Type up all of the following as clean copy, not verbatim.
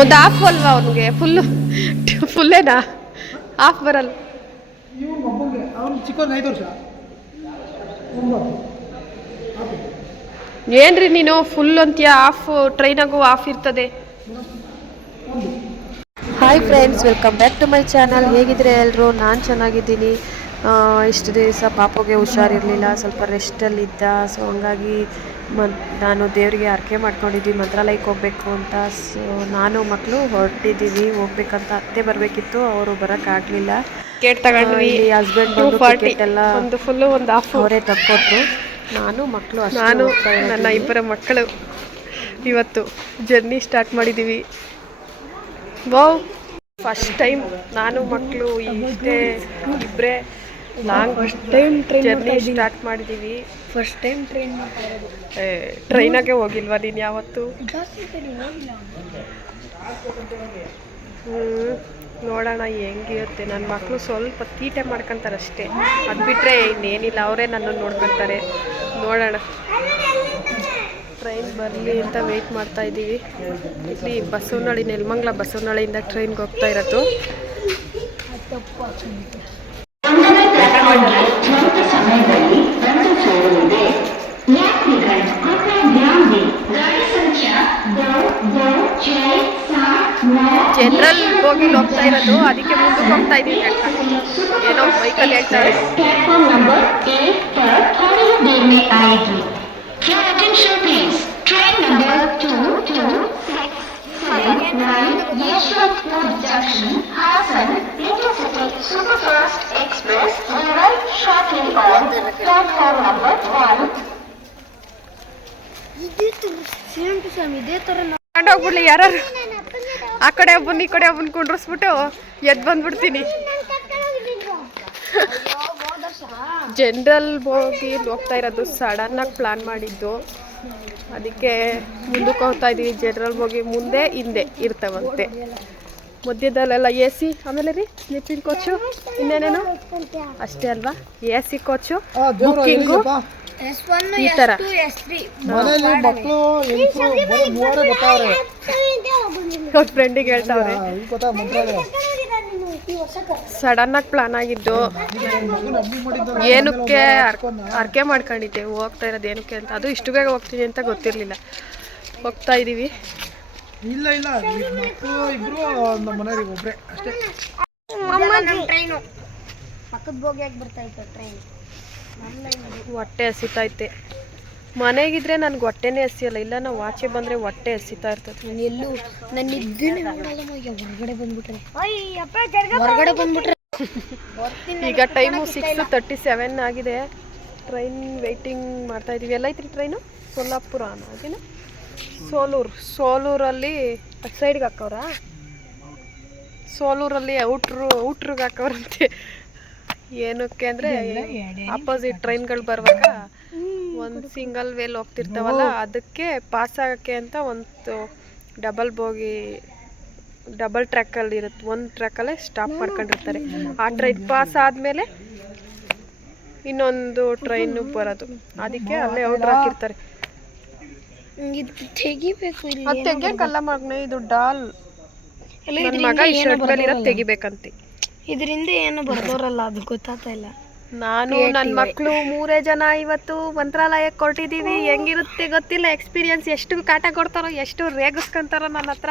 ಒಂದು ಹಾಫ್ ಅಲ್ವಾ ಅವನಿಗೆ ಫುಲ್ಲೇನಾ ಹಾಫ್ ಬರಲ್ಲ ಏನ್ರಿ ನೀನು ಫುಲ್ ಅಂತೀಯ ಹಾಫ್ ಟ್ರೈನಾಗೂ ಹಾಫ್ ಇರ್ತದೆ. Hi friends, welcome back to my channel. ಹೇಗಿದ್ರೆ ಎಲ್ಲರೂ? ನಾನು ಚೆನ್ನಾಗಿದ್ದೀನಿ. ಇಷ್ಟು ದಿವಸ ಪಾಪುಗೆ ಹುಷಾರಿರಲಿಲ್ಲ, ಸ್ವಲ್ಪ ರೆಸ್ಟಲ್ಲಿದ್ದ. ಸೊ ಹಂಗಾಗಿ ನಾನು ದೇವರಿಗೆ ಹರಕೆ ಮಾಡ್ಕೊಂಡಿದ್ವಿ ಮಂತ್ರಾಲಯಕ್ಕೆ ಹೋಗಬೇಕು ಅಂತ. ಸೊ ನಾನು ಮಕ್ಕಳು ಹೊರಟಿದ್ದೀವಿ ಹೋಗ್ಬೇಕಂತ. ಅತ್ತೆ ಬರಬೇಕಿತ್ತು, ಅವರು ಬರೋಕ್ಕಾಗಲಿಲ್ಲ. ಟಿಕೆಟ್ ತಗೊಂಡ್ವಿ. ಹಸ್ಬೆಂಡ್ ಬಂದು ಟಿಕೆಟ್ ಎಲ್ಲ ಒಂದು ಫುಲ್ಲು ಒಂದು ಹಾಫ್ ಅವರೇ ತಕ್ಕೊಟ್ರು. ನಾನು ಮಕ್ಕಳು ನಾನು ನನ್ನ ಇಬ್ಬರ ಮಕ್ಕಳು ಇವತ್ತು ಜರ್ನಿ ಸ್ಟಾರ್ಟ್ ಮಾಡಿದ್ದೀವಿ. ವಾವ್, ಫಸ್ಟ್ ಟೈಮ್ ನಾನು ಮಕ್ಕಳು ಇಷ್ಟೇ ಇಬ್ಬರೇ ಲಾಂಗ್ ಜರ್ನಿ ಸ್ಟಾರ್ಟ್ ಮಾಡಿದ್ದೀವಿ. ಫಸ್ಟ್ ಟೈಮ್ ಟ್ರೈನಾಗೆ ಹೋಗಿಲ್ವಾ ನೀನು ಯಾವತ್ತು? ನೋಡೋಣ ಹೆಂಗಿರುತ್ತೆ. ನನ್ನ ಮಕ್ಕಳು ಸ್ವಲ್ಪ ತೀಟೆ ಮಾಡ್ಕೊತಾರೆ ಅಷ್ಟೇ, ಅದು ಬಿಟ್ಟರೆ ಇನ್ನೇನಿಲ್ಲ. ಅವರೇ ನನ್ನನ್ನು ನೋಡ್ಕೊತಾರೆ. ನೋಡೋಣ, ಟ್ರೈನ್ ಬರಲಿ ಅಂತ ವೆಯ್ಟ್ ಮಾಡ್ತಾ ಇದ್ದೀವಿ. ಇಲ್ಲಿ ಬಸವನಹಳ್ಳಿ, ನೆಲಮಂಗಲ ಬಸವನಹಳ್ಳಿಯಿಂದ ಟ್ರೈನ್ಗೆ ಹೋಗ್ತಾ ಇರೋದು. ಜನರಲ್ ಬೋಗಿಲಿ ಹೋಗ್ತಾ ಇರೋದು, ಅದಕ್ಕೆ ಮುಂದಕ್ಕೆ ಹೋಗ್ತಾ ಇದ್ದೀವಿ. ಏನೋ ಬೈಕಲ್ಲಿ ಹೇಳ್ತಾರೆ. Train number 2269 Yeshwanthpur Junction, Hassan, Intercity Superfast Express will arrive shortly on platform number 1. ಹೋಗ್ಬಿಡ್ಲಿ ಯಾರು, ಆ ಕಡೆ ಒಬ್ಬನ ಈ ಕಡೆ ಒಬ್ಬನ ಕುಂಡ್ರಿಸ್ಬಿಟ್ಟು ಎದ್ದು ಬಂದ್ಬಿಡ್ತೀನಿ. ಜನರಲ್ ಹೋಗಿ ಹೋಗ್ತಾ ಇರೋದು, ಸಡನ್ನಾಗಿ ಪ್ಲಾನ್ ಮಾಡಿದ್ದು, ಅದಕ್ಕೆ ಮುಂದಕ್ಕೆ ಹೋಗ್ತಾ ಇದ್ದೀವಿ. ಜನರಲ್ ಹೋಗಿ ಮುಂದೆ ಹಿಂದೆ ಇರ್ತಾವಂತೆ, ಮಧ್ಯದಲ್ಲೆಲ್ಲ ಎ ಸಿ. ಆಮೇಲೆ ರೀ ಸ್ಲೀಪಿಂಗ್ ಕೋಚು, ಇನ್ನೇನೇನು ಅಷ್ಟೇ ಅಲ್ವಾ? ಎ ಸಿ ಕೋಚು, ಬುಕ್ಕಿಂಗು ಈ ಥರ. ಫ್ರೆಂಡಿಗೆ ಹೇಳ್ತಾವ್ರೆ. ಸಡನ್ನಾಗಿ ಪ್ಲಾನ್ ಆಗಿದ್ದು, ಏನಕ್ಕೆ ಅರ್ಕೆ ಮಾಡ್ಕೊಂಡಿದ್ದೆ ಹೋಗ್ತಾ ಇರೋದು ಏನಕ್ಕೆ ಅಂತ. ಅದು ಇಷ್ಟು ಬೇಗ ಹೋಗ್ತೀನಿ ಅಂತ ಗೊತ್ತಿರಲಿಲ್ಲ. ಹೋಗ್ತಾ ಇದ್ದೀವಿ. ಹೊಟ್ಟೆ ಹಸಿತೈತೆ. ಮನೆಗಿದ್ರೆ ನನ್ಗೆ ಹೊಟ್ಟೆನೇ ಹಸಿಯಲ್ಲ, ಇಲ್ಲ ನಾವು ಆಚೆ ಬಂದರೆ ಹೊಟ್ಟೆ ಹಸಿತಾ ಇರ್ತದೆ. ನಾನು ಎಲ್ಲೂ ನನ್ನ ಹೊರಗಡೆ ಬಂದ್ಬಿಟ್ರೆ ಈಗ ಟೈಮು 6:37 ಆಗಿದೆ. ಟ್ರೈನ್ ವೆಯ್ಟಿಂಗ್ ಮಾಡ್ತಾ ಇದ್ದೀವಿ. ಎಲ್ಲ ಐತ್ರಿ ಟ್ರೈನು? ಸೊಲ್ಲಾಪುರ ಅದೇನು ಸೋಲೂರಲ್ಲಿ ಸೈಡ್ಗೆ ಹಾಕವ್ರ. ಸೋಲೂರಲ್ಲಿ ಔಟ್ರಿಗೆ ಹಾಕವ್ರಂತೆ. ಏನಕ್ಕೆ ಅಂದರೆ ಆಪೋಸಿಟ್ ಟ್ರೈನ್ಗಳು ಬರುವಾಗ ಒಂದು ಸಿಂಗಲ್ ವೇಲ್ ಹೋಗ್ತಿರ್ತಾವಲ್ಲ, ಅದಕ್ಕೆ ಪಾಸ್ ಆಗೋಕ್ಕೆ ಅಂತ ಒಂದು ಡಬಲ್ ಟ್ರ್ಯಾಕಲ್ಲಿ ಇರುತ್ತೆ. ಒಂದು ಟ್ರ್ಯಾಕಲ್ಲೇ ಸ್ಟಾಪ್ ಮಾಡ್ಕೊಂಡಿರ್ತಾರೆ. ಆ ಟ್ರೈನ್ ಪಾಸ್ ಆದಮೇಲೆ ಇನ್ನೊಂದು ಟ್ರೈನು ಬರೋದು, ಅದಕ್ಕೆ ಅಲ್ಲೇ ಔಟ್ರ್ ಹಾಕಿರ್ತಾರೆ. ಅದು ತೆಗಿಯಕ್ಕಲ್ಲ ಮಗನೇ, ಇದು ಡಾಲ್. ನನ್ನ ಮಗ ಇಷ್ಟು ಮೇಲೆ ಇರೋದು ತೆಗಿಬೇಕಂತೆ. ಇದರಿಂದ ಏನು ಬರ್ದೋರಲ್ಲ, ಅದು ಗೊತ್ತಾಗ್ತಾ ಇಲ್ಲ. ನಾನು ನನ್ನ ಮಕ್ಕಳು 3 ಜನ ಇವತ್ತು ಮಂತ್ರಾಲಯಕ್ಕೆ ಹೊರಟಿದ್ದೀವಿ. ಹೆಂಗಿರುತ್ತೆ ಗೊತ್ತಿಲ್ಲ ಎಕ್ಸ್ಪೀರಿಯನ್ಸ್. ಎಷ್ಟು ಕಾಟ ಕೊಡ್ತಾರೋ, ಎಷ್ಟು ರೇಗಿಸ್ಕೊಂತಾರೋ ನನ್ನ ಹತ್ರ.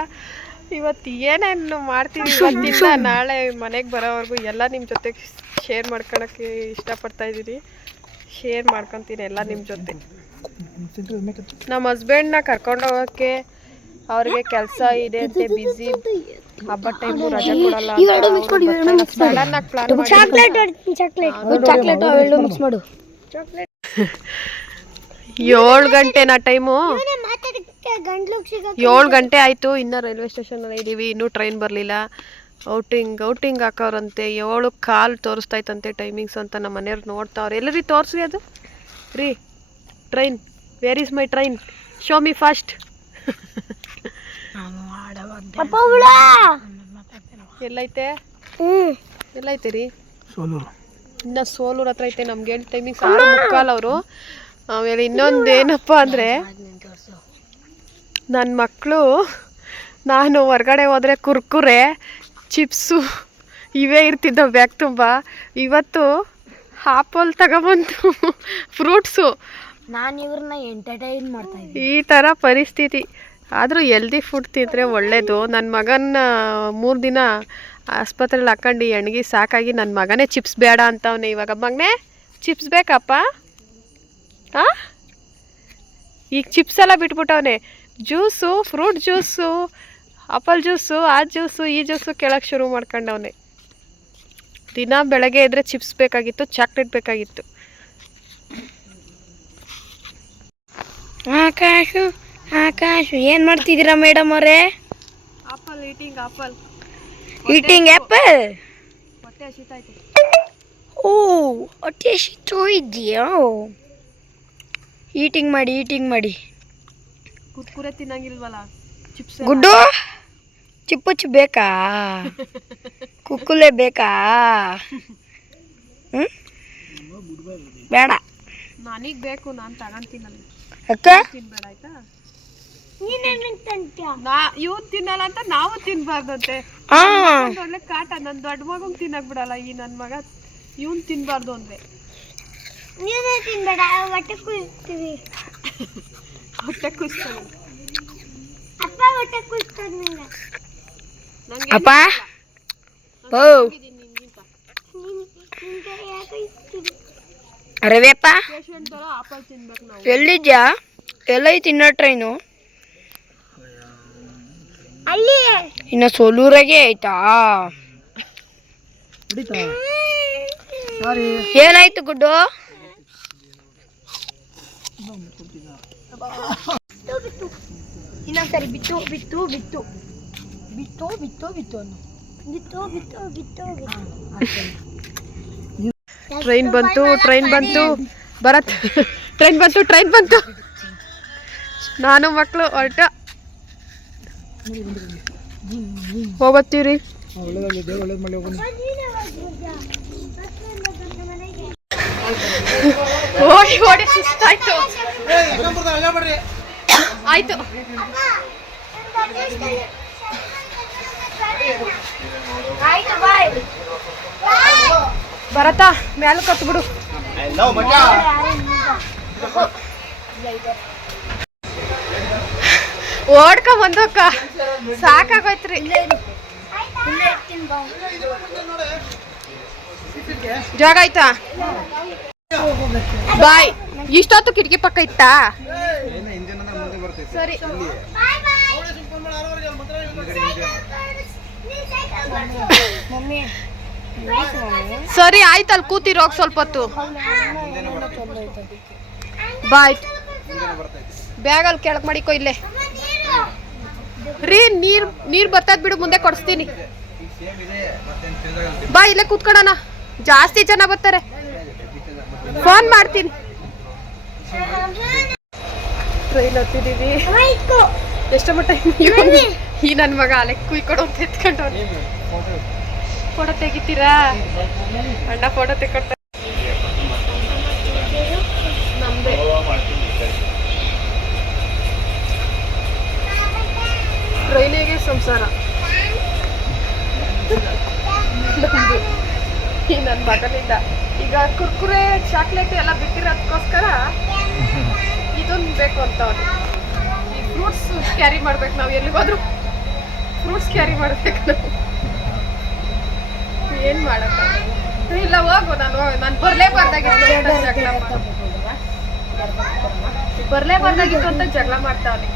ಇವತ್ತು ಏನೇನು ಮಾಡ್ತೀವಿ ಇವತ್ತಿಂದ ನಾಳೆ ಮನೆಗೆ ಬರೋವರೆಗೂ ಎಲ್ಲ ನಿಮ್ಮ ಜೊತೆ ಶೇರ್ ಮಾಡ್ಕೊಳಕ್ಕೆ ಇಷ್ಟಪಡ್ತಾ ಇದ್ದೀನಿ. ಶೇರ್ ಮಾಡ್ಕೊತೀನಿ ಎಲ್ಲ ನಿಮ್ಮ ಜೊತೆ. ನಮ್ಮ ಹಸ್ಬೆಂಡ್ನ ಕರ್ಕೊಂಡೋಗೋಕ್ಕೆ ಅವ್ರಿಗೆ ಕೆಲಸ ಇದೆ ಅಂತೆ, ಬ್ಯುಸಿ. ಹಬ್ಬ ಟೈಮು ರಜೆ ಕೊಡಲ್ಲ. ಸಡನ್ನಾಗಿ ಪ್ಲಾನ್ ಮಾಡಿ 7 ಗಂಟೆನಾ ಟೈಮು? 7 ಗಂಟೆ ಆಯಿತು. ಇನ್ನೂ ರೈಲ್ವೆ ಸ್ಟೇಷನಲ್ಲಿ ಇದ್ದೀವಿ, ಇನ್ನೂ ಟ್ರೈನ್ ಬರಲಿಲ್ಲ. ಔಟಿಂಗ್ ಹಾಕೋರಂತೆ. 7:15 ತೋರಿಸ್ತಾಯ್ತಂತೆ ಟೈಮಿಂಗ್ಸ್ ಅಂತ. ನಮ್ಮ ಮನೆಯವ್ರು ನೋಡ್ತಾವ್ರೆ. ಎಲ್ಲರಿ ತೋರಿಸ್ರಿ ಅದು ರೀ train. Where is my train? Show me fast. ಎಲ್ಲೈತೆ ರೀ? ಇನ್ನು ಸೋಲೂರು ಹತ್ರ ಐತೆ. ನಮ್ಗೆ ಹೇಳಿ ಟೈಮಿಂಗ್ಸ್ 6:45 ಅವರು. ಆಮೇಲೆ ಇನ್ನೊಂದು ಏನಪ್ಪ ಅಂದರೆ, ನನ್ನ ಮಕ್ಕಳು ನಾನು ಹೊರಗಡೆ ಹೋದರೆ ಕುರ್ಕುರೆ ಚಿಪ್ಸು ಇವೇ ಇರ್ತಿದ್ದವು ಬ್ಯಾಗ್ ತುಂಬ. ಇವತ್ತು ಆಪಲ್ ತಗೊಬಂದು ಫ್ರೂಟ್ಸು, ನಾನು ಇವ್ರನ್ನ ಎಂಟರ್ಟೈನ್ ಮಾಡ್ತಾ ಇದ್ದೀನಿ. ಈ ಥರ ಪರಿಸ್ಥಿತಿ. ಆದರೂ ಎಲ್ದಿ ಫುಡ್ ತಿಂದರೆ ಒಳ್ಳೆಯದು. ನನ್ನ ಮಗನ 3 ದಿನ ಆಸ್ಪತ್ರೆಯಲ್ಲಿ ಹಾಕೊಂಡು ಎಣ್ಗಿ ಸಾಕಾಗಿ ನನ್ನ ಮಗನೇ ಚಿಪ್ಸ್ ಬೇಡ ಅಂತವನೇ. ಇವಾಗ ಮಗನೇ ಚಿಪ್ಸ್ ಬೇಕಪ್ಪ? ಹಾಂ, ಈಗ ಚಿಪ್ಸ್ ಎಲ್ಲ ಬಿಟ್ಬಿಟ್ಟವನೆ. Juice, fruit juice, apple juice, ಆ ಜ್ಯೂಸು ಈ ಜ್ಯೂಸು ಕೇಳೋಕ್ಕೆ ಶುರು ಮಾಡ್ಕೊಂಡವನೆ. ದಿನ ಬೆಳಗ್ಗೆ ಇದ್ದರೆ ಚಿಪ್ಸ್ ಬೇಕಾಗಿತ್ತು, ಚಾಕ್ಲೇಟ್ ಬೇಕಾಗಿತ್ತು. ಆಕಾಶು ಆಕಾಶು ಏನು ಮಾಡ್ತಿದ್ದೀರಾ ಮೇಡಮ್ ಅವರೇ? Apple eating, apple eating apple. ಹೊಟ್ಟೆ ಹಸಿತೈತೆ. ಓ, ಹೊಟ್ಟೆ ಹಸಿತು ಇದೆಯಾ? ಈಟಿಂಗ್ ಮಾಡಿ. ಕುರ್ಕುರೆ ತಿನ್ನಂಗಿಲ್ವಲ್ಲ, ಚಿಪ್ಸ್. ಗುಡ್ಡು ಚಿಪ್ಪು ಬೇಕಾ? ಕುಕ್ಕುಲೆ ಬೇಕಾ? ಬೇಡ, ನನಗೆ ಬೇಕು, ನಾನು ತಗೊಂತೀನಲ್ಲ. ಅಕ್ಕ ತಿನ್ಬೇಡ ಆಯ್ತಾ? ಇವ್ನು ತಿನ್ನಲ್ಲ ಅಂತ ನಾವು ತಿನ್ಬಾರ್ದಂತೆ. ಒಳ್ಳೆ ಕಾಟ. ನನ್ನ ದೊಡ್ಡ ಮಗಂಗ್ ತಿನ್ನಕ್ ಬಿಡಲ್ಲ ಈ ನನ್ನ ಮಗ. ಇವನ್ ತಿನ್ಬಾರ್ದು ಅಂದ್ರೆ ತಿನ್ಬೇಡ, ಹೊಟ್ಟೆ ಕುಯ್ತೀವಿ. ಹೊಟ್ಟೆ ಕುಸ್ತಾನೆ ಅಪ್ಪ, ಹೊಟ್ಟೆ ಕುಯ್ತಾನೆ ಅಪ್ಪ. ರವಿಯಪ್ಪ, ಆಪಲ್ ತಿನ್ಬೇಕು ನಾವು. ಎಲ್ಲಿದ್ಯಾ? ಎಲ್ಲೈತಿ ಇನ್ನ ಟ್ರೈನು? ಅಲ್ಲಿ ಇನ್ನ ಸೋಲೂರಾಗೆ ಆಯ್ತಾ? ಏನಾಯ್ತು ಗುಡ್ಡು? ಇನ್ನೊಂದ್ಸರಿ ಬಿತ್ತು. ಟ್ರೈನ್ ಬಂತು ಭರತ್. ಟ್ರೈನ್ ಬಂತು. ನಾನು ಮಕ್ಕಳು ಹೊರಟ ಹೋಗತ್ತೀವ್ರಿ. ಓಡಿ ಸುಸ್ತಾಯ್ತು. ಆಯ್ತು, ಭರತ ಮ್ಯಾಲ ಕತ್ಬಿಡು. ಓಡ್ಕ ಬಂದಕ್ಕ ಸಾಕಾಗೋಯ್ತ್ರಿ. ಜಾಗ ಆಯ್ತಾ? ಬಾಯ್. ಇಷ್ಟೊತ್ತು ಕಿಟಕಿ ಪಕ್ಕ ಇತ್ತಾ? ಸರಿ, ಸರಿ ಆಯ್ತಲ್ಲಿ ಕೂತಿರೋಗ ಸ್ವಲ್ಪ ಹೊತ್ತು. ಬಾಯ್. ಬ್ಯಾಗಲ್ಲಿ ಕೆಳಗೆ ಮಾಡಿಕೊ. ಇಲ್ಲೇ ರೀ, ನೀರ್ ಬರ್ತದ್ ಬಿಡು, ಮುಂದೆ ಕೊಡಿಸ್ತೀನಿ. ಬಾ, ಇಲ್ಲೇ ಕೂತ್ಕೊಳ್ಳೋಣ. ಜಾಸ್ತಿ ಜನ ಬರ್ತಾರೆ, ಫೋನ್ ಮಾಡ್ತೀನಿ. ಟ್ರೈನ್ ಹತ್ತಿದೀವಿ. ಎಷ್ಟಮ್ಮ ಟೈಮ್? ಈ ನನ್ನ ಮಗ ಅಲೆ ಕುಯ್ಕೊಡು ಅಂತ ಎತ್ಕೊಂಡು ಫೋಟೋ ತೆಗಿತೀರಾ? ಅಣ್ಣ ಫೋಟೋ ತೆಕ್ಕೊಡ್ತಾರೆ. ನಮ್ದೇ ಟ್ರೈನಿಗೆ ಸಂಸಾರ. ಈ ನನ್ನ ಮಗನಿಂದ ಈಗ ಕುರ್ಕುರೆ ಚಾಕ್ಲೇಟ್ ಎಲ್ಲ ಬಿಟ್ಟಿರೋದಕ್ಕೋಸ್ಕರ ಇದೊಂದು ಬೇಕು ಅಂತ ಅವ್ನು. ಈ ಫ್ರೂಟ್ಸ್ ಕ್ಯಾರಿ ಮಾಡ್ಬೇಕು ನಾವು, ಎಲ್ಲಿಗೋದ್ರು ಫ್ರೂಟ್ಸ್ ಕ್ಯಾರಿ ಮಾಡ್ಬೇಕು ನಾವು. ಏನ್ ಮಾಡಕ್ಕ? ಇಲ್ಲ ಹೋಗು, ನಾನು ಬರ್ಲೇಬಾರ್ದಾಗಿತ್ತು ಅಂತ ಜಗಳ ಮಾಡ್ತಾವನಿ.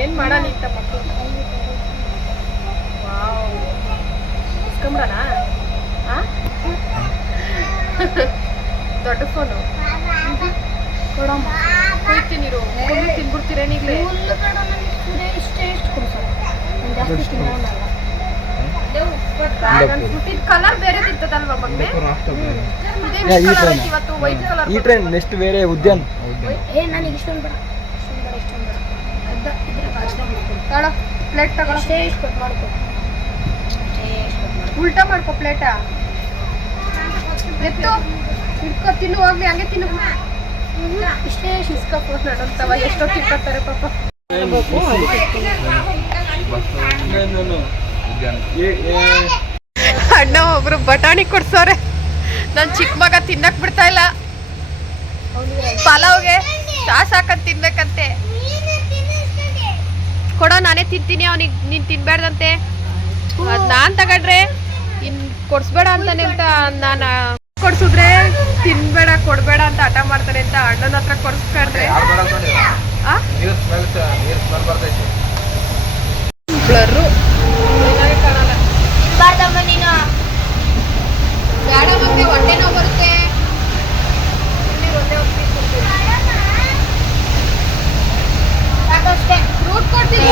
ಏನ್ ಮಾಡೋಣ ಇಂತ ಮಕ್ಕಳು. ಇಸ್ಕೊಂಬಿಡೋಣ? ದೊಡ್ಡ ಫೋನು ಕೊಡ್ತೀನಿ, ತಿನ್ಬಿಡ್ತೀರೇನು ಈಗಲೇ? ಕಲರ್ ಬೇರೆ ಇರ್ತದಲ್ವಾ ಮಗ್ನೆ? ಇವತ್ತು ವೈಟ್ ಕಲರ್. ಈ ಟ್ರೈನ್ ನೆಕ್ಸ್ಟ್ ಬೇರೆ ಉದ್ಯಾನ. ಪ್ಲೇಟ್ ತಗೊಳ. ಉಲ್ಟಾ ಮಾಡ್ಕೊ ಪ್ಲೇಟ. ಎತ್ತು ಇಟ್ಕೊ, ತಿನ್ನು ಹೋಗ್ಲಿ, ಹಂಗೆ ತಿನ್ನು. ಇಷ್ಟೇ ಇಸ್ಕೊಪ್ಪ ನಡಂತವ. ಎಷ್ಟೊತ್ತು ಇಟ್ಕೊತಾರೆ ಪಾಪ. ಅಣ್ಣ ಒಬ್ರು ಬಟಾಣಿ ಕೊಡ್ಸೋರೆ. ನನ್ನ ಚಿಕ್ಕ ಮಗ ತಿನ್ನಕ್ ಬಿಡ್ತಾ ಇಲ್ಲ. ಪಲಾವ್ಗೆ ಸಾಸ್ ಹಾಕಂತ ತಿನ್ಬೇಕಂತೆ. ಕೊಡೋ, ನಾನೇ ತಿಂತೀನಿ, ಅವನಿಗೆ ನೀನು ತಿನ್ಬೇಡ್ದಂತೆ. ಅದು ನಾನು ತಗೊಂಡ್ರೆ ಇನ್ನು ಕೊಡ್ಸ್ಬೇಡ ಅಂತಾನೆ ಅಂತ ನಾನು ಕೊಡ್ಸಿದ್ರೆ ತಿನ್ಬೇಡ ಕೊಡ್ಬೇಡ ಅಂತ ಹಠ ಮಾಡ್ತಾನೆ ಅಂತ ಅಣ್ಣನ ಹತ್ರ ಕೊಡ್ಸ್ಕೊಂಡ್ರೆ ಬ್ಲರ್ರು ಕಾಣಲ್ಲ. ಬೇಡ ಮತ್ತೆ ಹೊಟ್ಟೆ ನೋವು ಬರುತ್ತೆ. ಫ್ರೂಟ್ ಕೊಡ್ತೀನಿ.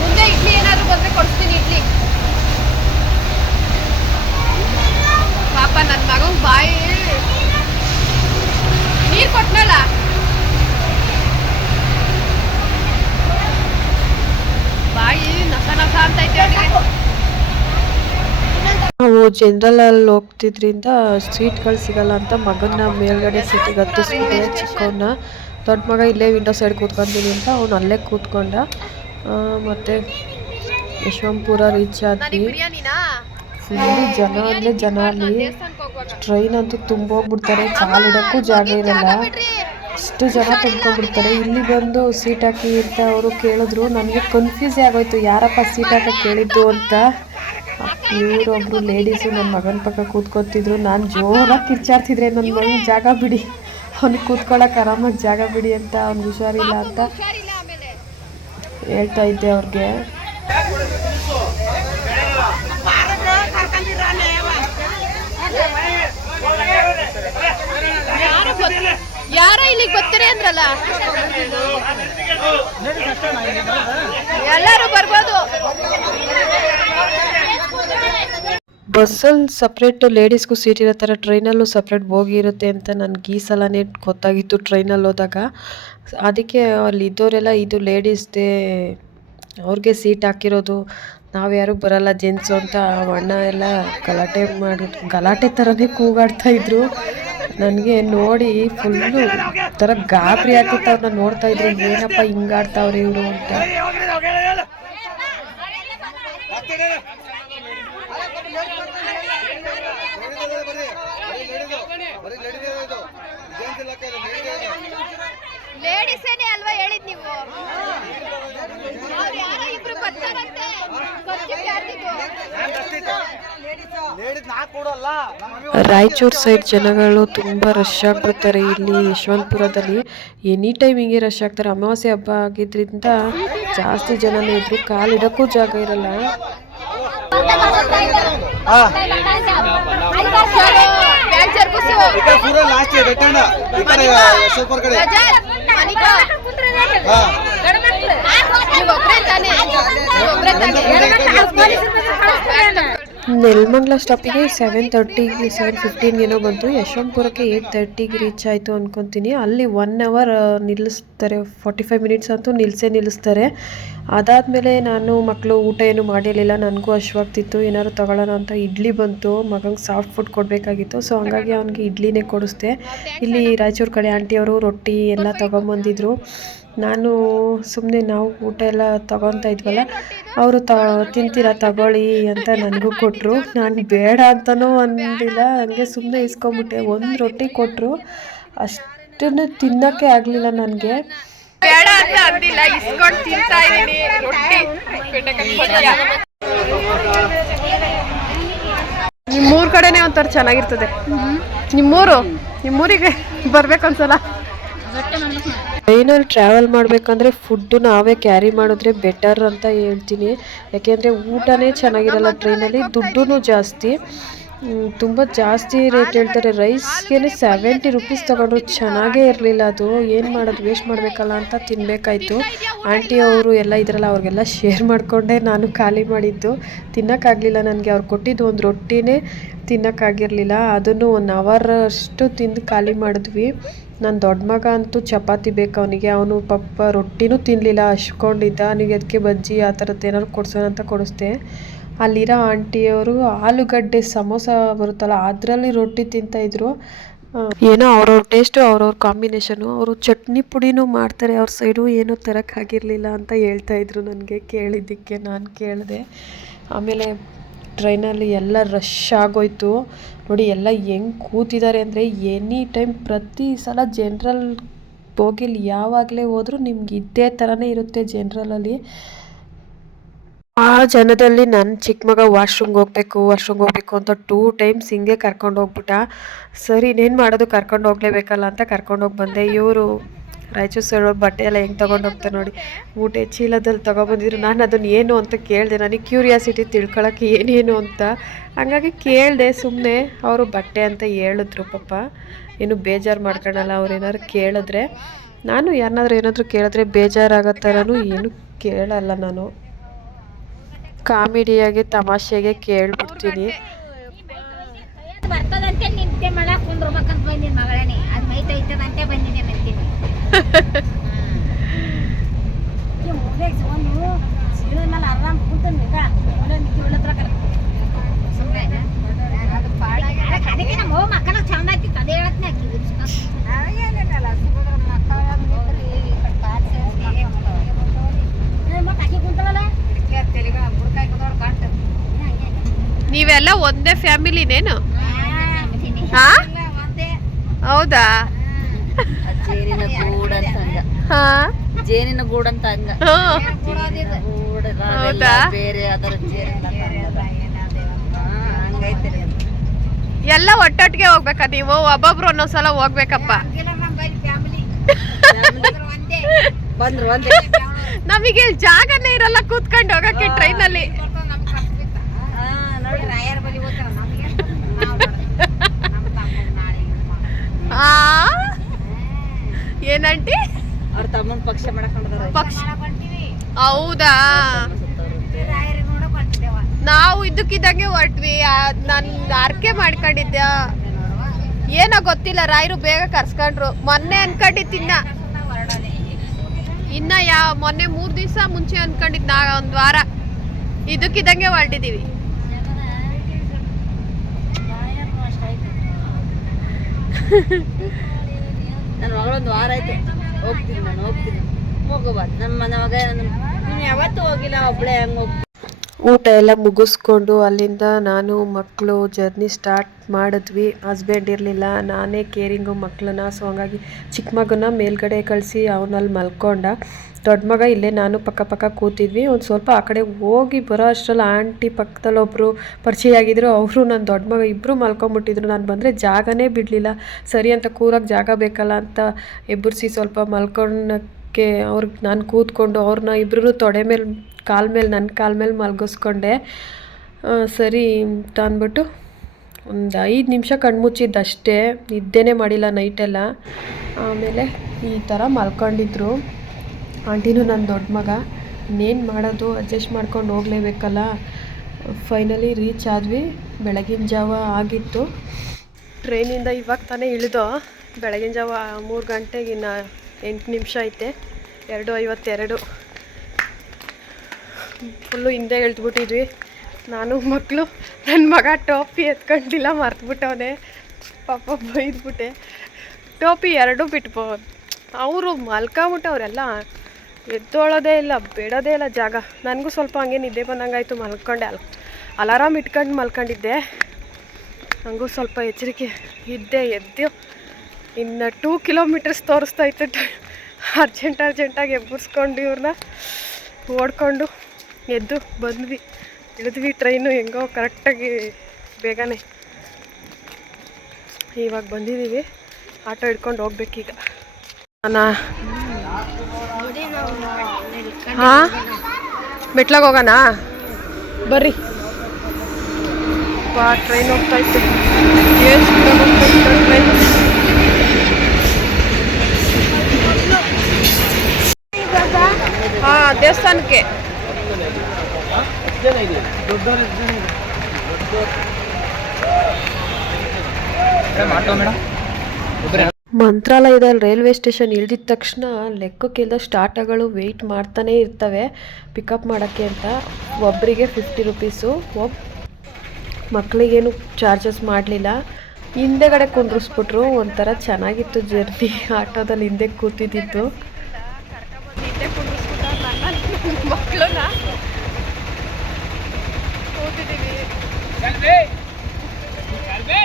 ಮುಂದೆ ಇಡ್ಲಿ ಏನಾದ್ರು ಬಂದ್ರೆ ಕೊಡ್ತೀನಿ. ಇಡ್ಲಿ ಪಾಪ ನನ್ನ ಮಗನ್ ಬಾಯಿ ನೀರ್ ಕೊಟ್ನಲ್ಲ. ಬಾಯಿ ನಸ ನಸ ಅಂತೈತೆ ಅವನಿಗೆ. ನಾವು ಜನರಲಲ್ಲಿ ಹೋಗ್ತಿದ್ರಿಂದ ಸೀಟ್ಗಳು ಸಿಗಲ್ಲ ಅಂತ ಮಗನ ಮೇಲ್ಗಡೆ ಸೀಟಿಗೆ ಹತ್ತಿಸ್ಬಿಟ್ಟೆ ಚಿಕ್ಕವನ್ನ. ದೊಡ್ಡ ಮಗ ಇಲ್ಲೇ ವಿಂಡೋ ಸೈಡ್ ಕೂತ್ಕೊಂತೀನಿ ಅಂತ ಅವ್ನು ಅಲ್ಲೇ ಕೂತ್ಕೊಂಡ. ಮತ್ತು ಯಶವಂತಪುರ ರೀಚ್ ಆದ್ವಿ. ಫುಲ್ಲು ಜನ ಅಂದರೆ ಜನ. ಅಲ್ಲಿ ಟ್ರೈನ್ ಅಂತೂ ತುಂಬೋಗ್ಬಿಡ್ತಾರೆ, ಕಾಲಿಡೋಕ್ಕೂ ಜಾಗ ಇರಲ್ಲ, ಅಷ್ಟು ಜನ ತುಂಬ್ಕೊಂಡ್ಬಿಡ್ತಾರೆ. ಇಲ್ಲಿ ಬಂದು ಸೀಟ್ ಹಾಕಿ ಅಂತ ಅವರು ಕೇಳಿದ್ರು. ನನಗೆ ಕನ್ಫ್ಯೂಸೇ ಆಗೋಯ್ತು, ಯಾರಪ್ಪ ಸೀಟ್ ಹಾಕಕ್ಕೆ ಕೇಳಿದ್ದು ಅಂತ. ಇವರೊಬ್ರು ಲೇಡೀಸು ನನ್ನ ಮಗನ ಪಕ್ಕ ಕೂತ್ಕೊತಿದ್ರು. ನಾನು ಜೋರಾಗಿ ಕಿರ್ಚಾಡ್ತಿದ್ರೆ, ನನ್ನ ಮಗನ ಜಾಗ ಬಿಡಿ, ಅವ್ನಿಗೆ ಕೂತ್ಕೊಳ್ಳೋಕೆ ಆರಾಮಾಗಿ ಜಾಗ ಬಿಡಿ ಅಂತ, ಅವ್ನಿಗೆ ಹುಷಾರಿಲ್ಲ ಅಂತ ಹೇಳ್ತಾ ಇದ್ದೆ ಅವ್ರಿಗೆ. ಯಾರೋ ಇಲ್ಲಿಗೆ ಬರ್ತಾರೆ ಅಂದ್ರಲ್ಲ, ಎಲ್ಲರೂ ಬರ್ಬೋದು. ಬಸ್ಸಲ್ಲಿ ಸಪ್ರೇಟ್ ಲೇಡೀಸ್ಗೂ ಸೀಟ್ ಇರೋ ಥರ ಟ್ರೈನಲ್ಲೂ ಸಪ್ರೇಟ್ ಬೋಗಿ ಇರುತ್ತೆ ಅಂತ ನನಗೆ ಈ ಸಲನೇ ಗೊತ್ತಾಗಿತ್ತು ಟ್ರೈನಲ್ಲಿ ಹೋದಾಗ. ಅದಕ್ಕೆ ಅಲ್ಲಿ ಇದ್ದವರೆಲ್ಲ ಇದು ಲೇಡೀಸ್ದೇ, ಅವ್ರಿಗೆ ಸೀಟ್ ಹಾಕಿರೋದು, ನಾವು ಯಾರು ಬರಲ್ಲ ಜೆಂಟ್ಸು ಅಂತ ಅಣ್ಣ ಎಲ್ಲ ಗಲಾಟೆ ಥರನೇ ಕೂಗಾಡ್ತಾಯಿದ್ರು. ನನಗೆ ನೋಡಿ ಫುಲ್ಲು ಥರ ಗಾಬರಿ ಆಗ್ತಿತ್ತು. ಅವ್ರನ್ನ ನೋಡ್ತಾಯಿದ್ರು, ಏನಪ್ಪ ಹಿಂಗಾಡ್ತಾವ್ರೆ ಇವರು ಅಂತ. ಲೇಡೀಸೇನೆ ಅಲ್ವಾ ಹೇಳಿದ್ ನೀವು? ಇಬ್ರು ಬರ್ತಾರಂತೆ. ರಾಯಚೂರು ಸೈಡ್ ಜನಗಳು ತುಂಬ ರಶ್ ಆಗಿಬಿಡ್ತಾರೆ. ಇಲ್ಲಿ ಯಶವಂತಪುರದಲ್ಲಿ ಎನಿ ಟೈಮ್ ಹಿಂಗೆ ರಶ್ ಆಗ್ತಾರೆ. ಅಮಾವಾಸ್ಯೆ ಹಬ್ಬ ಆಗಿದ್ರಿಂದ ಜಾಸ್ತಿ ಜನನೇ ಇದ್ರು, ಕಾಲಿಡಕ್ಕೂ ಜಾಗ ಇರಲ್ಲ. ನೆಲಮಂಗಲ ಸ್ಟಾಪಿಗೆ 7:15 ಏನೋ ಬಂತು. ಯಶವಂತಪುರಕ್ಕೆ 8:30ಗೆ ರೀಚ್ ಆಯಿತು ಅಂದ್ಕೊತೀನಿ. ಅಲ್ಲಿ 1 ಅವರ್ ನಿಲ್ಲಿಸ್ತಾರೆ, 45 ಮಿನಿಟ್ಸ್ ಅಂತೂ ನಿಲ್ಲಿಸ್ತಾರೆ. ಅದಾದಮೇಲೆ ನಾನು ಮಕ್ಕಳು ಊಟ ಏನು ಮಾಡಿರಲಿಲ್ಲ, ನನಗೂ ಹಶ್ವಾಗ್ತಿತ್ತು, ಏನಾದ್ರು ತೊಗೊಳ್ಳೋಣ ಅಂತ ಇಡ್ಲಿ ಬಂತು. ಮಗಂಗೆ ಸಾಫ್ಟ್ ಫುಡ್ ಕೊಡಬೇಕಾಗಿತ್ತು, ಸೊ ಹಂಗಾಗಿ ಅವನಿಗೆ ಇಡ್ಲಿನೇ ಕೊಡಿಸ್ದೆ. ಇಲ್ಲಿ ರಾಯಚೂರು ಕಡೆ ಆಂಟಿಯವರು ರೊಟ್ಟಿ ಎಲ್ಲ ತೊಗೊಂಬಂದಿದ್ರು. ನಾನು ಸುಮ್ಮನೆ ನಾವು ಊಟ ಎಲ್ಲ ತೊಗೊತಾ ಇದ್ವಲ್ಲ, ಅವರು ತಿಂತೀರಾ ತಗೊಳ್ಳಿ ಅಂತ ನನಗೂ ಕೊಟ್ಟರು. ನಾನು ಬೇಡ ಅಂತಲೂ ಅಂದಿಲ್ಲ, ಹಂಗೆ ಸುಮ್ಮನೆ ಇಸ್ಕೊಂಬಿಟ್ಟೆ. ಒಂದು ರೊಟ್ಟಿ ಕೊಟ್ಟರು, ಅಷ್ಟನ್ನು ತಿನ್ನೋಕ್ಕೆ ಆಗಲಿಲ್ಲ ನನಗೆ. ಬೇಡ ಅಂತ ಅಂದಿಲ್ಲ, ಇಸ್ಕೊಂಡು ತಿಂತಾ ಇದ್ದೀನಿ ರೊಟ್ಟಿ. ನಿಮ್ಮೂರ ಕಡೆನೇ ಒಂಥರ ಚೆನ್ನಾಗಿರ್ತದೆ. ನಿಮ್ಮೂರಿಗೆ ಬರ್ಬೇಕು ಅನ್ಸಲ್ಲ. ಟ್ರೈನಲ್ಲಿ ಟ್ರಾವೆಲ್ ಮಾಡಬೇಕಂದ್ರೆ ಫುಡ್ಡು ನಾವೇ ಕ್ಯಾರಿ ಮಾಡಿದ್ರೆ ಬೆಟರ್ ಅಂತ ಹೇಳ್ತೀನಿ. ಯಾಕೆಂದರೆ ಊಟನೇ ಚೆನ್ನಾಗಿರಲ್ಲ ಟ್ರೈನಲ್ಲಿ, ದುಡ್ಡು ಜಾಸ್ತಿ, ತುಂಬ ಜಾಸ್ತಿ ರೇಟ್ ಹೇಳ್ತಾರೆ. ರೈಸ್ಗೆ 70 ರೂಪೀಸ್ ತೊಗೊಂಡ್ರು, ಚೆನ್ನಾಗೇ ಇರಲಿಲ್ಲ ಅದು. ಏನು ಮಾಡೋದು, ವೇಸ್ಟ್ ಮಾಡಬೇಕಲ್ಲ ಅಂತ ತಿನ್ನಬೇಕಾಯ್ತು. ಆಂಟಿ ಅವರು ಎಲ್ಲ ಇದ್ರಲ್ಲ, ಅವ್ರಿಗೆಲ್ಲ ಶೇರ್ ಮಾಡಿಕೊಂಡೆ ನಾನು ಖಾಲಿ ಮಾಡಿದ್ದು. ತಿನ್ನೋಕ್ಕಾಗಲಿಲ್ಲ ನನಗೆ. ಅವ್ರು ಕೊಟ್ಟಿದ್ದು ಒಂದು ರೊಟ್ಟಿನೇ ತಿನ್ನೋಕ್ಕಾಗಿರಲಿಲ್ಲ, ಅದನ್ನು 1 ಅವರ್ ಅಷ್ಟು ತಿಂದು ಖಾಲಿ ಮಾಡಿದ್ವಿ. ನನ್ನ ದೊಡ್ಡ ಮಗ ಅಂತೂ ಚಪಾತಿ ಬೇಕು ಅವನಿಗೆ, ಅವನು ಪಾಪ ರೊಟ್ಟಿನೂ ತಿನ್ನಲಿಲ್ಲ, ಹಚ್ಕೊಂಡಿದ್ದ. ಅವನಿಗೆ ಅದಕ್ಕೆ ಬಜ್ಜಿ ಆ ಥರದ್ದು ಏನಾದ್ರು ಕೊಡ್ಸೋಣ ಅಂತ ಕೊಡಿಸ್ದೆ. ಅಲ್ಲಿರೋ ಆಂಟಿಯವರು ಆಲೂಗಡ್ಡೆ ಸಮೋಸ ಬರುತ್ತಲ್ಲ ಅದರಲ್ಲಿ ರೊಟ್ಟಿ ತಿಂತಾಯಿದ್ರು. ಏನೋ ಅವ್ರವ್ರ ಟೇಸ್ಟು ಅವ್ರವ್ರ ಕಾಂಬಿನೇಷನು. ಅವರು ಚಟ್ನಿ ಪುಡಿನೂ ಮಾಡ್ತಾರೆ ಅವ್ರ ಸೈಡು, ಏನೋ ತರೋಕ್ಕಾಗಿರಲಿಲ್ಲ ಅಂತ ಹೇಳ್ತಾಯಿದ್ರು ನನಗೆ. ಕೇಳಿದ್ದಕ್ಕೆ ನಾನು ಕೇಳಿದೆ. ಆಮೇಲೆ ಟ್ರೈನಲ್ಲಿ ಎಲ್ಲ ರಶ್ ಆಗೋಯ್ತು ನೋಡಿ. ಎಲ್ಲ ಹೆಂಗೆ ಕೂತಿದ್ದಾರೆ ಅಂದರೆ ಎನಿ ಟೈಮ್ ಪ್ರತಿ ಸಲ ಜನ್ರಲ್ ಬೋಗಿಲಿ ಯಾವಾಗಲೇ ಹೋದರೂ ನಿಮ್ಗೆ ಇದ್ದೇ ಥರನೇ ಇರುತ್ತೆ ಜನ್ರಲಲ್ಲಿ. ಆ ಜನದಲ್ಲಿ ನನ್ನ ಚಿಕ್ಕ ಮಗ ವಾಶ್ರೂಮ್ಗೆ ಹೋಗ್ಬೇಕು ಅಂತ 2 ಟೈಮ್ಸ್ ಹಿಂಗೆ ಕರ್ಕೊಂಡು ಹೋಗ್ಬಿಟ್ಟ. ಸರಿ ಇನ್ನೇನು ಮಾಡೋದು, ಕರ್ಕೊಂಡು ಹೋಗ್ಲೇಬೇಕಲ್ಲ ಅಂತ ಕರ್ಕೊಂಡೋಗಿ ಬಂದೆ. ಇವರು ರಾಯಚೂರು ಸೈಡ್ ಬಟ್ಟೆ ಎಲ್ಲ ಹೆಂಗೆ ತೊಗೊಂಡೋಗ್ತಾರೆ ನೋಡಿ, ಊಟ ಚೀಲದಲ್ಲಿ ತೊಗೊಬಂದಿದ್ರು. ನಾನು ಅದನ್ನು ಏನು ಅಂತ ಕೇಳಿದೆ, ನನಗೆ ಕ್ಯೂರಿಯಾಸಿಟಿ ತಿಳ್ಕೊಳಕ್ಕೆ ಏನೇನು ಅಂತ. ಹಂಗಾಗಿ ಕೇಳಿದೆ ಸುಮ್ಮನೆ. ಅವರು ಬಟ್ಟೆ ಅಂತ ಹೇಳಿದ್ರು. ಪಾಪ ಏನು ಬೇಜಾರು ಮಾಡ್ಕೊಳಲ್ಲ ಅವ್ರು ಏನಾದ್ರು ಕೇಳಿದ್ರೆ. ನಾನು ಯಾರನ್ನಾದ್ರೂ ಏನಾದರೂ ಕೇಳಿದ್ರೆ ಬೇಜಾರಾಗೋ ಥರನೂ ಏನು ಕೇಳಲ್ಲ ನಾನು. ಕಾಮಿಡಿಯಾಗಿ ತಮಾಷೆಗೆ ಕೇಳ್ಬಿಡ್ತೀನಿ. ಬರ್ತದಂತೆ ನಿಂತೆ ಮಾಡಕ್ ಕುಂದ್ರಬೇಕಂತ ಬಂದಿನ ಮಗಳೇನಿ. ಅದು ಮೈತೈತದಂತೆ ಬಂದಿದೆ ಮೆಂತೀನಿ. ಒಂದು ಸೀಳದ ಮೇಲೆ ಆರಾಮ್ ಕೂತನ್ ಈಗ ನಿಂತಿ ಉಳ್ಳತ್ರ ಸುಮ್ಮನೆ ಅದು ಪಾಡಿ ಅದಕ್ಕೆ ನಮ್ಮ ಹೋಗಿ ಮಕ್ಕಳ ಚಂದ ಆಯ್ತಿತ್ತು. ಅದೇ ಹೇಳತ್ನೆ ಅವೇನೇನಲ್ಲ ಸಿಗೋದ್ರ ಮಕ್ಕಳ ಅಕ್ಕಿ ಕುಂತಳಲ್ಲ ತೆಲಿಗ ಬುಡಕಾಯಿ ಕುಂದವ್ರು ಕಾಣ್ತ. ನೀವೆಲ್ಲ ಒಂದೇ ಫ್ಯಾಮಿಲಿನೇನು? ಹೌದಾ? ಜೇನಿನ ಗೂಡು ಅಂತ ಹಂಗ. ಜೇನಿನ ಗೂಡು ಅಂತ ಹಂಗ. ಹೌದಾ? ಬೇರೆ ಅದರ ಹಂಗೈತೆ. ಎಲ್ಲ ಒಟ್ಟೊಟ್ಟಿಗೆ ಹೋಗ್ಬೇಕಾ ನೀವು? ಒಬ್ಬೊಬ್ರು ಒಂದೊಂದ್ಸಲ ಹೋಗ್ಬೇಕಪ್ಪ. ಬಂದ್ರು ಒಂದೇ. ನಮಗೆ ಜಾಗನೇ ಇರಲ್ಲ ಕೂತ್ಕೊಂಡು ಹೋಗಕ್ಕೆ ಟ್ರೈನಲ್ಲಿ. ಏನಂಟಿ? ಅವ್ರ ತಮ್ಮನ ಪಕ್ಷ ಪಕ್ಷ? ಹೌದಾ? ನಾವು ಇದ್ದಕ್ಕಿದ್ದಂಗೆ ಹೊರಟ್ವಿ. ನಾನು ಅರ್ಕೆ ಮಾಡ್ಕೊಂಡಿದ್ದೆ. ಏನೋ ಗೊತ್ತಿಲ್ಲ, ರಾಯರು ಬೇಗ ಕರ್ಸ್ಕೊಂಡ್ರು. ಮೊನ್ನೆ ಅನ್ಕೊಂಡಿದ್ದಿನ್ನ ಮೊನ್ನೆ 3 ದಿವಸ ಮುಂಚೆ ಅನ್ಕೊಂಡಿದ್. ನಾ 1 ವಾರ ಇದಕ್ಕಿದ್ದಂಗೆ ಹೊರಟಿದ್ದೀವಿ. ನನ್ನ ಮಗಳೊಂದು ವಾರ ಆಯ್ತು ಹೋಗ್ತೀನಿ ಹೋಗಬಾರ್ದು. ನಮ್ಮ ಮನೆ ಮಗ ನೀನು ಯಾವತ್ತೂ ಹೋಗಿಲ್ಲ, ಒಬ್ಳೆ ಹಂಗೆ ಹೋಗ್ತೀನಿ. ಊಟ ಎಲ್ಲ ಮುಗಿಸ್ಕೊಂಡು ಅಲ್ಲಿಂದ ನಾನು ಮಕ್ಕಳು ಜರ್ನಿ ಸ್ಟಾರ್ಟ್ ಮಾಡಿದ್ವಿ. ಹಸ್ಬೆಂಡ್ ಇರಲಿಲ್ಲ, ನಾನೇ ಕೇರಿಂಗು ಮಕ್ಕಳನ್ನ. ಸೊ ಹಂಗಾಗಿ ಚಿಕ್ಕ ಮಗನ ಮೇಲ್ಗಡೆ ಕಳಿಸಿ ಅವನಲ್ಲಿ ಮಲ್ಕೊಂಡ. ದೊಡ್ಡ ಮಗ ಇಲ್ಲೇ ನಾನು ಪಕ್ಕ ಕೂತಿದ್ವಿ. ಒಂದು ಸ್ವಲ್ಪ ಆ ಕಡೆ ಹೋಗಿ ಬರೋ ಅಷ್ಟರಲ್ಲಿ ಆಂಟಿ ಪಕ್ಕದಲ್ಲಿ ಒಬ್ಬರು ಪರಿಚಯ ಆಗಿದ್ರು. ಅವರು ನನ್ನ ದೊಡ್ಡ ಮಗ ಇಬ್ಬರು ಮಲ್ಕೊಂಬಿಟ್ಟಿದ್ರು. ನಾನು ಬಂದರೆ ಜಾಗನೇ ಬಿಡಲಿಲ್ಲ. ಸರಿ ಅಂತ ಕೂರಕ್ಕೆ ಜಾಗ ಬೇಕಲ್ಲ ಅಂತ ಎಬ್ಬರಿಸಿ ಸ್ವಲ್ಪ ಮಲ್ಕೊಳಕ್ಕೆ ಅವ್ರಿಗೆ ನಾನು ಕೂತ್ಕೊಂಡು ಅವ್ರನ್ನ ಇಬ್ಬರೂ ತೊಡೆ ಮೇಲೆ ನನ್ನ ಕಾಲ ಮೇಲೆ ಮಲಗಿಸ್ಕೊಂಡೆ. ಸರಿ ಅಂತ ಅಂದ್ಬಿಟ್ಟು ಒಂದು 5 ನಿಮಿಷ ಕಣ್ಮುಚ್ಚಿದ್ದಷ್ಟೇ, ನಿದ್ದೆನೇ ಮಾಡಿಲ್ಲ ನೈಟೆಲ್ಲ. ಆಮೇಲೆ ಈ ಥರ ಮಲ್ಕೊಂಡಿದ್ರು ಆಂಟಿನೂ ನನ್ನ ದೊಡ್ಡ ಮಗ. ಇನ್ನೇನು ಮಾಡೋದು, ಅಡ್ಜಸ್ಟ್ ಮಾಡ್ಕೊಂಡು ಹೋಗಲೇಬೇಕಲ್ಲ. ಫೈನಲಿ ರೀಚ್ ಆದ್ವಿ. ಬೆಳಗಿನ ಜಾವ ಆಗಿತ್ತು. ಟ್ರೈನಿಂದ ಇವಾಗ ತಾನೇ ಇಳಿದೋ. ಬೆಳಗಿನ ಜಾವ 3 ಗಂಟೆಗೆ ಇನ್ನು 8 ನಿಮಿಷ ಐತೆ. 2:52. ಫುಲ್ಲು ಹಿಂದೆ ಇಳಿದ್ಬಿಟ್ಟಿದ್ವಿ ನಾನು ಮಕ್ಕಳು. ನನ್ನ ಮಗ ಟೋಪಿ ಎತ್ಕೊಂಡಿಲ್ಲ, ಮರ್ತುಬಿಟ್ಟವನೆ. ಪಾಪ ಬೈದ್ಬಿಟ್ಟೆ. ಟೋಪಿ 2 ಬಿಟ್ಬೋ. ಅವರು ಮಲ್ಕೊಂಬಿಟ್ಟವ್ರೆಲ್ಲ, ಎದ್ದೋಳೋದೇ ಇಲ್ಲ, ಬಿಡೋದೇ ಇಲ್ಲ ಜಾಗ. ನನಗೂ ಸ್ವಲ್ಪ ಹಂಗೆ ನಿದ್ದೆ ಬಂದಂಗಾಯಿತು, ಮಲ್ಕೊಂಡೆ. ಅಲಾರಾಮ್ ಇಟ್ಕೊಂಡು ಮಲ್ಕೊಂಡಿದ್ದೆ. ನನಗೂ ಸ್ವಲ್ಪ ಎಚ್ಚರಿಕೆ ಇದ್ದೆ. ಎದ್ದು ಇನ್ನು 2 ಕಿಲೋಮೀಟರ್ಸ್ ತೋರಿಸ್ತಾ ಇತ್ತು. ಅರ್ಜೆಂಟಾಗಿ ಎಬ್ಬರಿಸ್ಕೊಂಡು ಇವ್ರನ್ನ ಓಡ್ಕೊಂಡು ಎದ್ದು ಬಂದ್ವಿ. ಇಳಿದ್ವಿ. ಟ್ರೈನು ಹೆಂಗೋ ಕರೆಕ್ಟಾಗಿ ಬೇಗನೆ ಇವಾಗ ಬಂದಿದ್ದೀವಿ. ಆಟೋ ಹಿಡ್ಕೊಂಡು ಹೋಗ್ಬೇಕೀಗ. ಹಾಂ, ಮೆಟ್ಲಾಗ ಹೋಗೋಣ ಬರ್ರಿ. ಟ್ರೈನ್ ಹೋಗ್ತಾ ಇತ್ತು. ಎಷ್ಟು ಹೋಗ್ತಾ ಇತ್ತು ಟ್ರೈನ್. ಹಾಂ, ದೇವಸ್ಥಾನಕ್ಕೆ. ಮಂತ್ರಾಲಯದಲ್ಲಿ ರೈಲ್ವೆ ಸ್ಟೇಷನ್ ಇಳಿದಿದ ತಕ್ಷಣ ಲೆಕ್ಕಕ್ಕಿಲ್ದ ಸ್ಟಾರ್ಟಗಳು ವೆಯ್ಟ್ ಮಾಡ್ತಾನೇ ಇರ್ತವೆ ಪಿಕಪ್ ಮಾಡೋಕ್ಕೆ ಅಂತ. ಒಬ್ಬರಿಗೆ 50 ರೂಪೀಸು. ಮಕ್ಕಳಿಗೇನು ಚಾರ್ಜಸ್ ಮಾಡಲಿಲ್ಲ. ಹಿಂದೆಗಡೆ ಕುಂಡ್ರಿಸ್ಬಿಟ್ರು. ಒಂಥರ ಚೆನ್ನಾಗಿತ್ತು ಜರ್ನಿ. ಆಟೋದಲ್ಲಿ ಹಿಂದೆ ಕೂತಿದ್ದಿತ್ತು. ಹಿಂದೆ ಕುಂಡ್ರಿಸ್ಬಿಟ್ಟು ನನ್ನ ಮಕ್ಕಳನ್ನ ಕೂತಿದ್ದೀವಿ.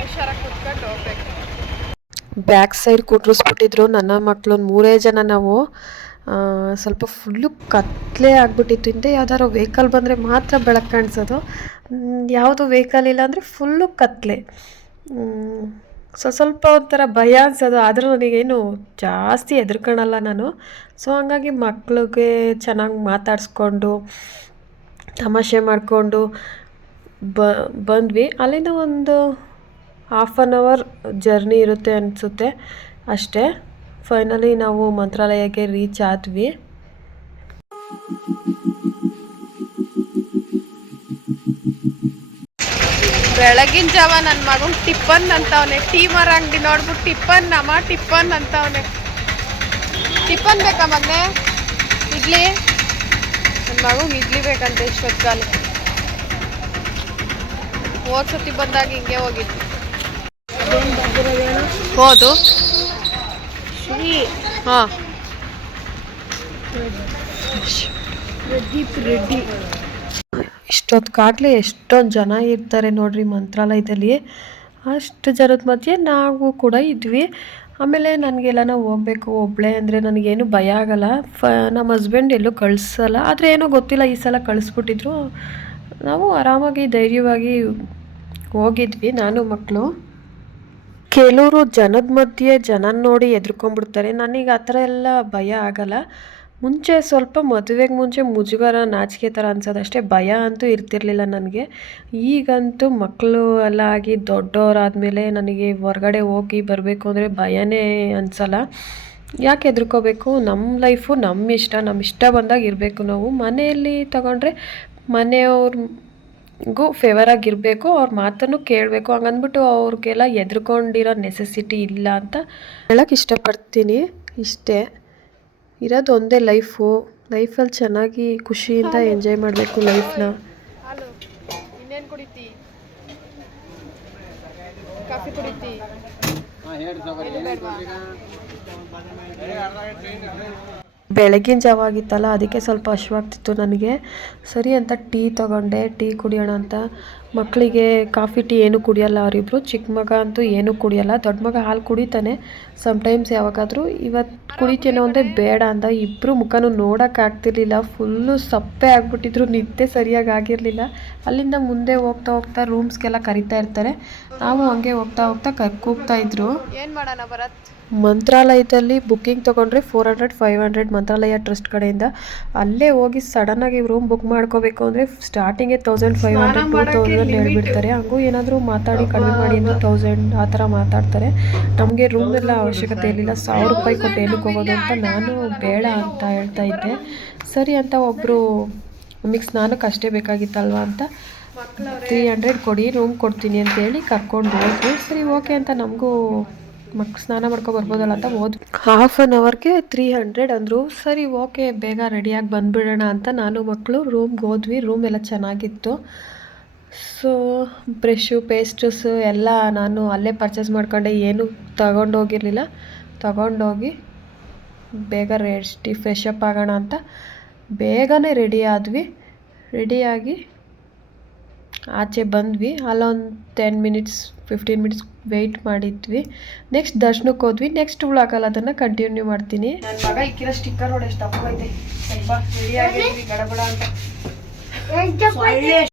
ಹುಷಾರಾಗಿ ಕೂತ್ಕೊಂಡು ಹೋಗ್ಬೇಕು. ಬ್ಯಾಕ್ ಸೈಡ್ ಕುಂಡ್ರಿಸ್ಬಿಟ್ಟಿದ್ರು ನನ್ನ ಮಕ್ಕಳು 3 ಜನ ನಾವು. ಸ್ವಲ್ಪ ಫುಲ್ಲು ಕತ್ಲೆ ಆಗಿಬಿಟ್ಟಿತ್ತು. ಹಿಂದೆ ಯಾವ್ದಾದ್ರು ವೆಹಿಕಲ್ ಬಂದರೆ ಮಾತ್ರ ಬೆಳಕು ಕಾಣಿಸೋದು. ಯಾವುದು ವೆಹಿಕಲ್ ಇಲ್ಲ ಅಂದರೆ ಫುಲ್ಲು ಕತ್ಲೆ. ಸ್ವಲ್ಪ ಒಂಥರ ಭಯ ಅನ್ಸೋದು. ಆದರೂ ನನಗೇನು ಜಾಸ್ತಿ ಹೆದರ್ಕೊಳಲ್ಲ ನಾನು. ಸೊ ಹಂಗಾಗಿ ಮಕ್ಳಿಗೆ ಚೆನ್ನಾಗಿ ಮಾತಾಡಿಸ್ಕೊಂಡು ತಮಾಷೆ ಮಾಡಿಕೊಂಡು ಬಂದ್ವಿ. ಅಲ್ಲಿಂದ ಒಂದು 1/2 hour ಜರ್ನಿ ಇರುತ್ತೆ ಅನಿಸುತ್ತೆ ಅಷ್ಟೇ. ಫೈನಲಿ ನಾವು ಮಂತ್ರಾಲಯಕ್ಕೆ ರೀಚ್ ಆದ್ವಿ. ಬೆಳಗಿನ ಜಾವ ನನ್ನ ಮಗಂಗೆ ಟಿಫನ್ ಅಂತವನೆ. ಟೀ ಮರ ಅಂಗಡಿ ನೋಡ್ಬಿಟ್ಟು ಟಿಫನ್ ಅಂತವನೆ. ಟಿಫನ್ ಬೇಕಾ ಮಗನೇ? ಇಡ್ಲಿ. ನನ್ನ ಮಗಂಗೆ ಇಡ್ಲಿ ಬೇಕಂತ ಇಷ್ಟೊತ್ಕಾಲ. ಹೋದ್ಸತಿ ಬಂದಾಗ ಹಿಂಗೆ ಹೋಗಿದ್ವಿ. ಹೌದು ಹಾಂ ರೆಡ್ಡಿ. ಇಷ್ಟೊತ್ತಿಗಾಗಲೇ ಎಷ್ಟೊಂದು ಜನ ಇರ್ತಾರೆ ನೋಡ್ರಿ ಮಂತ್ರಾಲಯದಲ್ಲಿ. ಅಷ್ಟು ಜನದ ಮಧ್ಯೆ ನಾವು ಕೂಡ ಇದ್ವಿ. ಆಮೇಲೆ ನನಗೆಲ್ಲ ಹೋಗ್ಬೇಕು ಒಬ್ಬಳೇ ಅಂದರೆ ನನಗೇನು ಭಯ ಆಗಲ್ಲ. ನಮ್ಮ ಹಸ್ಬೆಂಡ್ ಎಲ್ಲೂ ಕಳಿಸಲ್ಲ. ಆದರೆ ಏನೋ ಗೊತ್ತಿಲ್ಲ ಈ ಸಲ ಕಳಿಸ್ಬಿಟ್ಟಿದ್ರು. ನಾವು ಆರಾಮಾಗಿ ಧೈರ್ಯವಾಗಿ ಹೋಗಿದ್ವಿ ನಾನು ಮಕ್ಕಳು. ಕೆಲವರು ಜನದ ಮಧ್ಯೆ ಜನನ ನೋಡಿ ಹೆದರ್ಕೊಂಡ್ಬಿಡ್ತಾರೆ. ನನಗೆ ಆ ಥರ ಎಲ್ಲ ಭಯ ಆಗಲ್ಲ. ಮುಂಚೆ ಸ್ವಲ್ಪ ಮದುವೆಗೆ ಮುಂಚೆ ಮುಜುಗರ ನಾಚಿಕೆ ಥರ ಅನ್ಸೋದಷ್ಟೇ. ಭಯ ಅಂತೂ ಇರ್ತಿರ್ಲಿಲ್ಲ ನನಗೆ. ಈಗಂತೂ ಮಕ್ಕಳು ಎಲ್ಲ ಆಗಿ ದೊಡ್ಡವರಾದಮೇಲೆ ನನಗೆ ಹೊರಗಡೆ ಹೋಗಿ ಬರಬೇಕು ಅಂದರೆ ಭಯನೇ ಅನಿಸಲ್ಲ. ಯಾಕೆ ಹೆದರ್ಕೋಬೇಕು? ನಮ್ಮ ಲೈಫು ನಮ್ಮ ಇಷ್ಟ ಬಂದಾಗ ಇರಬೇಕು. ನಾವು ಮನೆಯಲ್ಲಿ ತಗೊಂಡ್ರೆ ಮನೆಯವ್ರಿಗೂ ಫೇವರ್ ಆಗಿರಬೇಕು, ಅವ್ರ ಮಾತನ್ನು ಕೇಳಬೇಕು. ಹಂಗಂದ್ಬಿಟ್ಟು ಅವ್ರಿಗೆಲ್ಲ ಹೆದರ್ಕೊಂಡಿರೋ ನೆಸೆಸಿಟಿ ಇಲ್ಲ ಅಂತ ಹೇಳಕ್ಕೆ ಇಷ್ಟಪಡ್ತೀನಿ. ಇಷ್ಟೇ ಇರೋದು ಒಂದೇ ಲೈಫಲ್ಲಿ ಚೆನ್ನಾಗಿ ಖುಷಿಯಿಂದ ಎಂಜಾಯ್ ಮಾಡಬೇಕು ಲೈಫ್ನ. ಇನ್ನೇನು ಕುಡಿತಿ? ಕಾಫಿ ಕುಡಿತಿ? ಬೆಳಗಿನ ಜಾವ ಆಗಿತ್ತಲ್ಲ, ಅದಕ್ಕೆ ಸ್ವಲ್ಪ ಹಶ್ವಾಗ್ತಿತ್ತು ನನಗೆ. ಸರಿ ಅಂತ ಟೀ ತೊಗೊಂಡೆ. ಟೀ ಕುಡಿಯೋಣ ಅಂತ. ಮಕ್ಕಳಿಗೆ ಕಾಫಿ ಟೀ ಏನೂ ಕುಡಿಯೋಲ್ಲ ಅವರಿಬ್ಬರು. ಚಿಕ್ಕ ಮಗ ಅಂತೂ ಏನೂ ಕುಡಿಯೋಲ್ಲ. ದೊಡ್ಡ ಮಗ ಹಾಲು ಕುಡಿತಾನೆ ಸಮ್ಟೈಮ್ಸ್ ಯಾವಾಗಾದರೂ. ಇವತ್ತು ಕುಡಿತೇನೋ ಅಂದರೆ ಬೇಡ ಅಂದ. ಇಬ್ಬರು ಮುಖನೂ ನೋಡೋಕ್ಕಾಗ್ತಿರ್ಲಿಲ್ಲ. ಫುಲ್ಲು ಸಪ್ಪೆ ಆಗಿಬಿಟ್ಟಿದ್ರು. ನಿದ್ದೆ ಸರಿಯಾಗಿ ಆಗಿರಲಿಲ್ಲ. ಅಲ್ಲಿಂದ ಮುಂದೆ ಹೋಗ್ತಾ ರೂಮ್ಸ್ಗೆಲ್ಲ ಕರಿತಾ ಇರ್ತಾರೆ. ನಾವು ಹಂಗೆ ಹೋಗ್ತಾ ಕೂಗ್ತಾ ಇದ್ರು. ಏನು ಮಾಡೋಣ ಭರತ್? ಮಂತ್ರಾಲಯದಲ್ಲಿ ಬುಕ್ಕಿಂಗ್ ತೊಗೊಂಡ್ರೆ 400-500 ಮಂತ್ರಾಲಯ ಟ್ರಸ್ಟ್ ಕಡೆಯಿಂದ. ಅಲ್ಲೇ ಹೋಗಿ ಸಡನ್ನಾಗಿ ರೂಮ್ ಬುಕ್ ಮಾಡ್ಕೋಬೇಕು ಅಂದರೆ ಸ್ಟಾರ್ಟಿಂಗೇ 1500-2000 ಹೇಳ್ಬಿಡ್ತಾರೆ. ಹಂಗೂ ಏನಾದರೂ ಮಾತಾಡಿ ಕಡಿಮೆ ಮಾಡಿ ಅಂದರೆ 1000 ಆ ಥರ ಮಾತಾಡ್ತಾರೆ. ನಮಗೆ ರೂಮೆಲ್ಲ ಅವಶ್ಯಕತೆ ಇರಲಿಲ್ಲ. 1000 ರೂಪಾಯಿ ಕೊಟ್ಟು ಏನಕ್ಕೆ ಹೋಗೋದು ಅಂತ ನಾನು ಬೇಡ ಅಂತ ಹೇಳ್ತಾ ಇದ್ದೆ. ಸರಿ ಅಂತ ಒಬ್ಬರು ನಿಮಗೆ ಸ್ನಾನಕ್ಕೆ ಅಷ್ಟೇ ಬೇಕಾಗಿತ್ತಲ್ವ ಅಂತ 300 ಕೊಡಿ ರೂಮ್ ಕೊಡ್ತೀನಿ ಅಂತೇಳಿ ಕರ್ಕೊಂಡು ಹೋದ್ರು. ಸರಿ ಓಕೆ ಅಂತ ನಮಗೂ ಸ್ನಾನ ಮಾಡ್ಕೊಂಡು ಬರ್ಬೋದಲ್ಲ ಅಂತ ಹೋದ್ವಿ. 1/2 hourಗೆ 300 ಅಂದರು. ಸರಿ ಓಕೆ ಬೇಗ ರೆಡಿಯಾಗಿ ಬಂದುಬಿಡೋಣ ಅಂತ ನಾನು ಮಕ್ಕಳು ರೂಮ್ಗೆ ಹೋದ್ವಿ. ರೂಮ್ ಎಲ್ಲ ಚೆನ್ನಾಗಿತ್ತು. ಸೊ ಬ್ರಷು ಪೇಸ್ಟಸ್ ಎಲ್ಲ ನಾನು ಅಲ್ಲೇ ಪರ್ಚೇಸ್ ಮಾಡ್ಕೊಂಡೆ. ಏನೂ ತಗೊಂಡೋಗಿರಲಿಲ್ಲ. ತಗೊಂಡೋಗಿ ಬೇಗ ಫ್ರೆಶ್ ಅಪ್ ಆಗೋಣ ಅಂತ ಬೇಗನೆ ರೆಡಿ ಆದ್ವಿ. ರೆಡಿಯಾಗಿ ಆಚೆ ಬಂದ್ವಿ. ಅಲ್ಲೊಂದು 10-15 ಮಿನಿಟ್ಸ್ ವೆಯ್ಟ್ ಮಾಡಿದ್ವಿ. ನೆಕ್ಸ್ಟ್ ದರ್ಶನಕ್ಕೆ ಹೋದ್ವಿ. ನೆಕ್ಸ್ಟ್ ವ್ಲಾಗಲ್ಲಿ ಅದನ್ನು ಕಂಟಿನ್ಯೂ ಮಾಡ್ತೀನಿ. ನನ್ನ ಮಗ ಇಕ್ಕಿರೋ ಸ್ಟಿಕ್ಕರ್ ನೋಡಿ ಎಷ್ಟು ತಪ್ಪೈತೆ. ಸ್ವಲ್ಪ ರೆಡಿ ಆಗಿದ್ವಿ ಗಡಬಡ ಅಂತ.